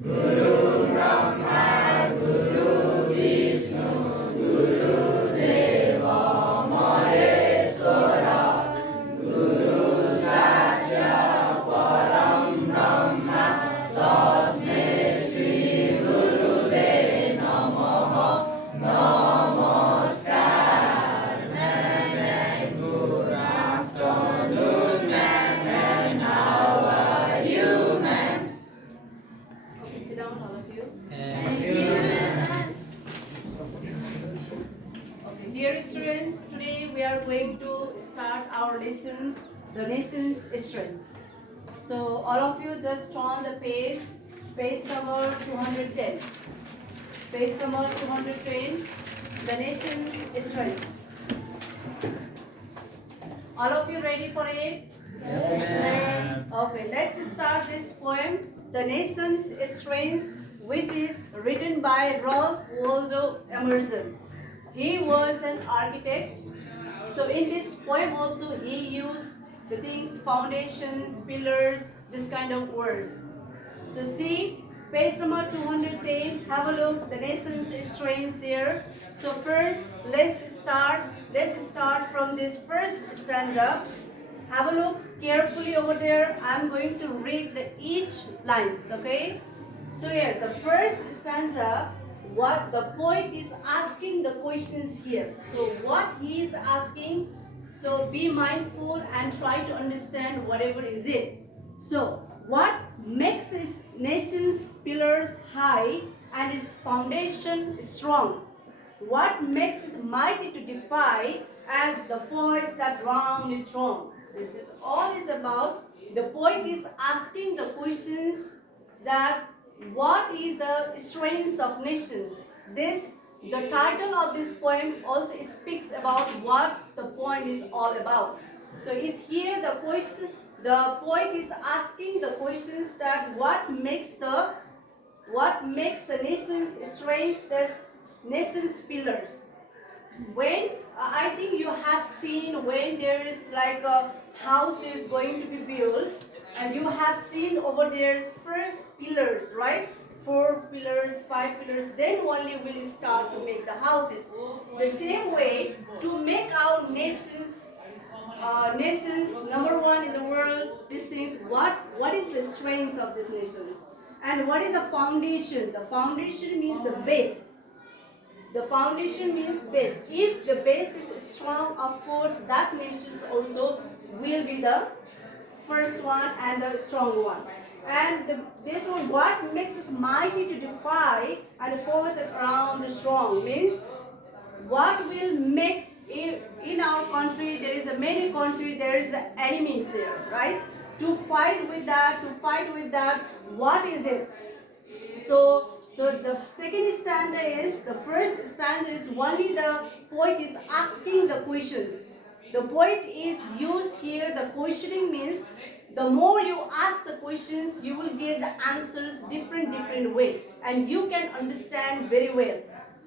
Guru Brahma, Guru Vishnu, Guru Deva Maheshwara, Guru Sakshat Param Brahma, Tasmai Shri Guru De Namaha, Namaskar. Good afternoon, and how are you, ma'am? Okay, sit down, all of you. Thank you. Okay, dear students, today we are going to start our lessons, the nation's strength. So, all of you just turn the page number 210. Page number 210, the nation's strength. All of you ready for it? Yes, ma'am. Okay, let's start this poem, The Nation's Strength, which is written by Ralph Waldo Emerson. He was an architect. So in this poem also he used the things foundations, pillars, this kind of words. So see, page number 210, have a look, the nation's strength there. So first, let's start from this first stanza. Have a look carefully over there. I'm going to read each lines, okay? So here, the first stanza, what the poet is asking the questions here. So what he is asking, so be mindful and try to understand whatever is it. So what makes his nation's pillars high and its foundation strong? What makes it mighty to defy and the voice that round it wrong? This is all is about. The poet is asking the questions that what is the strength of nations? The title of this poem also speaks about what the poem is all about. So it's here the question. The poet is asking the questions that what makes the nation's strength, the nation's pillars. When I think you have seen when there is like a house is going to be built, and you have seen over there's first pillars, right? 4 pillars, 5 pillars, then only will start to make the houses. The same way to make our nations number one in the world, these things, what is the strength of these nations? And what is the foundation? The foundation means the base. The foundation means base. If the base is strong, of course, that nation also will be the first one and the strong one. And this one, what makes us mighty to defy and force it around the strong means what will make in our country, there is a many country, there is enemies there, right? To fight with that, what is it? So the second stanza is, the first stanza is only the poet is asking the questions. The poet is used here, the questioning means the more you ask the questions, you will get the answers different way. And you can understand very well.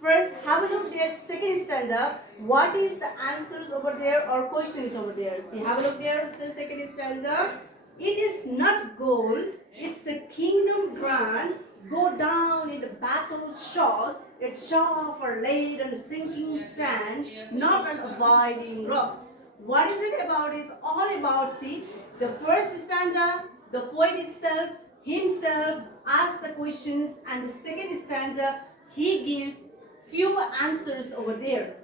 First, have a look there, second stanza. What is the answers over there or questions over there? See, have a look there, the second stanza. It is not gold, it's a kingdom grand. Go down in the battle's shore, its shore are laid on the sinking sand, not on abiding rocks. What is it about? It's all about, see, the first stanza, the poet itself, himself asks the questions, and the second stanza, he gives few answers over there.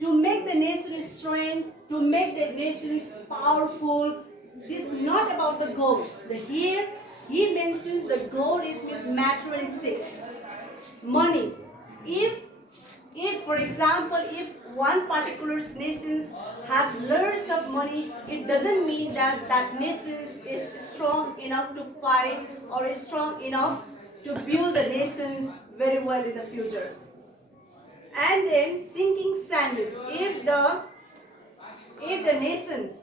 To make the nation strength, to make the nations powerful, this is not about the goal. Here he mentions the goal is materialistic. Money. If for example, if one particular nation has lots of money, it doesn't mean that that nation is strong enough to fight or is strong enough to build the nations very well in the future. And then sinking sand is if the nations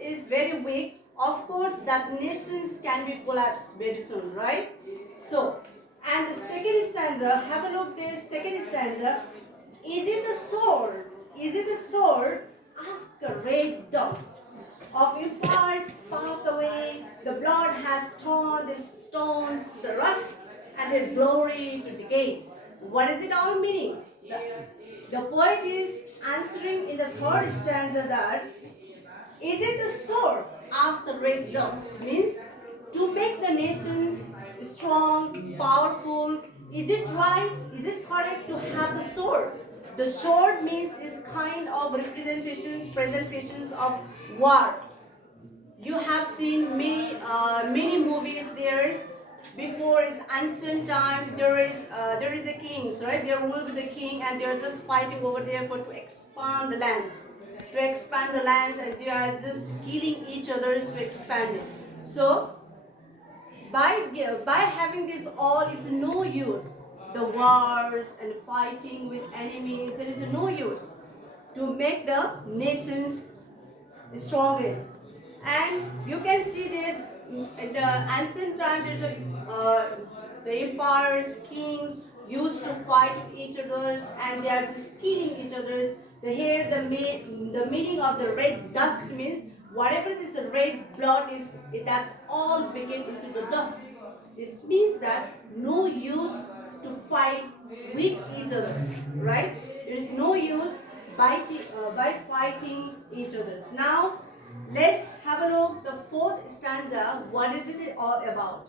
is very weak, of course that nations can be collapsed very soon, right? So, and the second stanza, have a look there, second stanza, is it the sword? Is it the sword? Ask the red dust of empires pass away, the blood has torn the stones, the rust and their glory to decay. What is it all meaning? The poet is answering in the third stanza that, is it the sword? Asked the great dust. Means to make the nations strong, powerful. Is it right? Is it correct to have the sword? The sword means is kind of presentations of war. You have seen many movies. There's before is ancient time. There is a king, right? There will be the king, and they are just fighting over there for to expand the land, and they are just killing each other to expand it. So by having this all is no use. The wars and fighting with enemies, there is no use to make the nations strongest. And you can see that in the ancient time there's the empires, kings used to fight with each others, and they are just killing each others. Here the meaning of the red dust means whatever this red blood is, that's all became into the dust. This means that no use to fight with each others, right? There is no use by fighting each others. Now let's have a look the fourth stanza. What is it all about?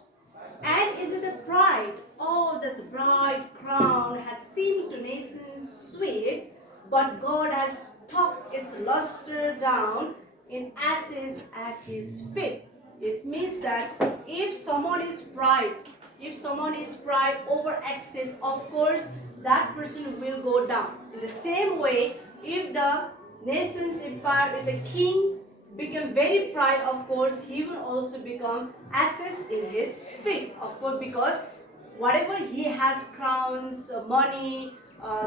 And is it a pride? Oh, this bright crown has seemed to nations sweet, but God has tucked its luster down in ashes at his feet. It means that if someone is pride over excess, of course that person will go down. In the same way, if the nation's empire, if the king become very proud, of course he will also become ashes in his feet, of course, because whatever he has, crowns, money,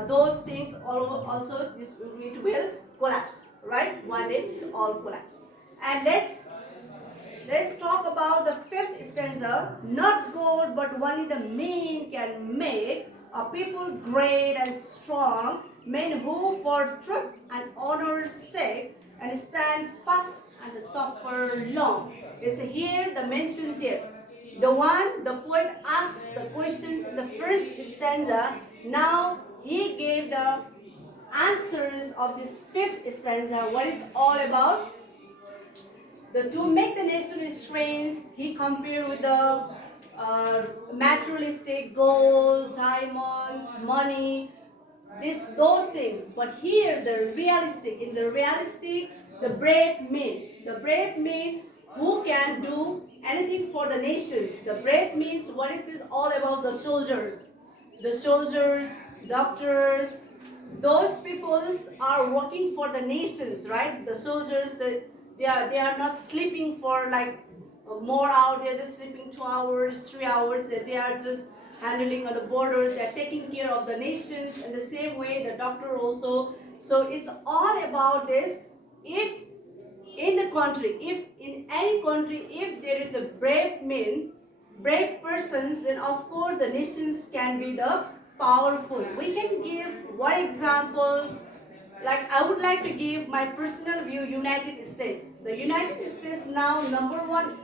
those things also it will collapse, right? One day it's all collapse. And let's talk about the fifth stanza. Not gold, but only the men can make a people great and strong, men who for truth and honor's sake and stand fast and suffer long. It's here the mentions here. The poet asked the questions in the first stanza. Now he gave the answers of this fifth stanza. What is all about? To make the nation strange, he compared with the materialistic gold, diamonds, money, those things. But here, the realistic, the brave men who can do anything for the nations. The brave means what is this all about? The soldiers, doctors. Those peoples are working for the nations, right? The soldiers, they are not sleeping for like more hours. They are just sleeping 2 hours, 3 hours. That they are just handling the borders. They are taking care of the nations. In the same way, the doctor also. So it's all about this. If in the country, if in any country, if there is a brave men, brave persons, then of course the nations can be the powerful. We can give what examples. Like I would like to give my personal view. United States. The United States now number one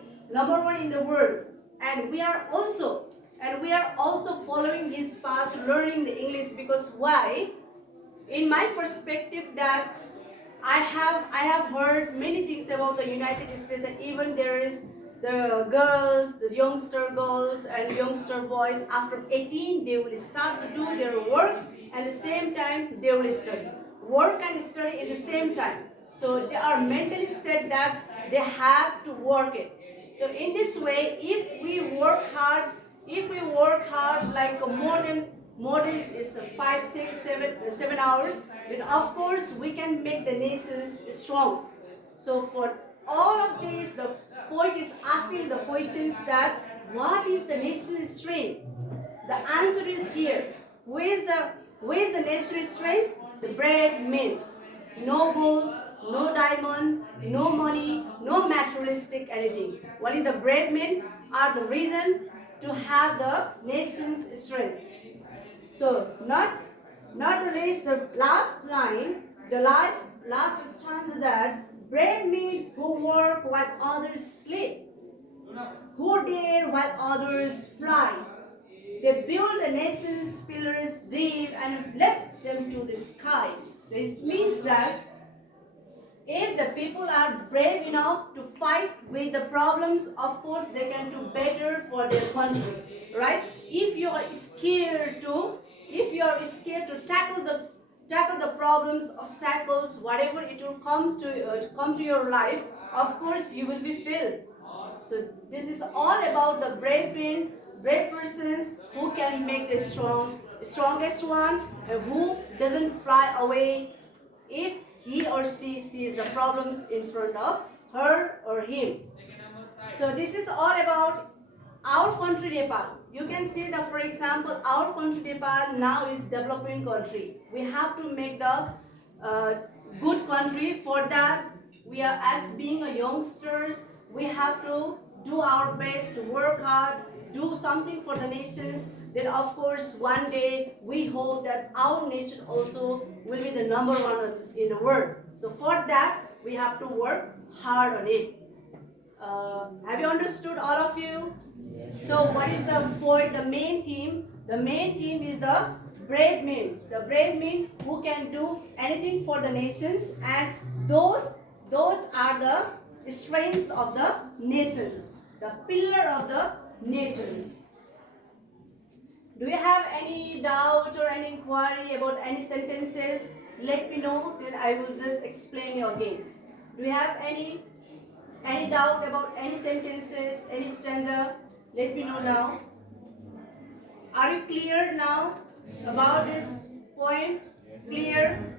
in the world, and we are also following his path, learning the English. Because why? In my perspective, that I have heard many things about the United States, and even there is the girls, the youngster girls and youngster boys, after 18 they will start to do their work, and at the same time they will study. Work and study at the same time. So they are mentally set that they have to work it. So in this way, if we work hard like more than is 5, 6, 7 hours, then of course we can make the nations strong. So for all of these, the poet is asking the questions that what is the nation's strength? The answer is here. Who is the nation's strength? The brave men. No gold, no diamond, no money, no materialistic anything. Only the brave men are the reason to have the nation's strength. So not the least, the last line, the last stanza, that brave men who work while others sleep, who dare while others fly. They built the nation's pillars deep and left them to the sky. This means that if the people are brave enough to fight with the problems, of course they can do better for their country, right? If you are scared to tackle the problems, obstacles, whatever it will come to your life, of course you will be failed. So this is all about the brave persons who can make the strongest one, and who doesn't fly away if he or she sees the problems in front of her or him. So this is all about our country Nepal. You can see that, for example, our country Nepal now is developing country. We have to make the good country. For that, we are, as being a youngsters, we have to do our best, work hard, do something for the nations. Then of course one day we hope that our nation also will be the number one in the world. So for that we have to work hard on it. Have you understood, all of you? So what is the point, the main theme? The main theme is the brave men. The brave men who can do anything for the nations, and those are the strengths of the nations, the pillar of the nations. Do you have any doubt or any inquiry about any sentences? Let me know, then I will just explain you again. Do you have any doubt about any sentences, any stanza? Let me know now. Are you clear now about this point? Clear?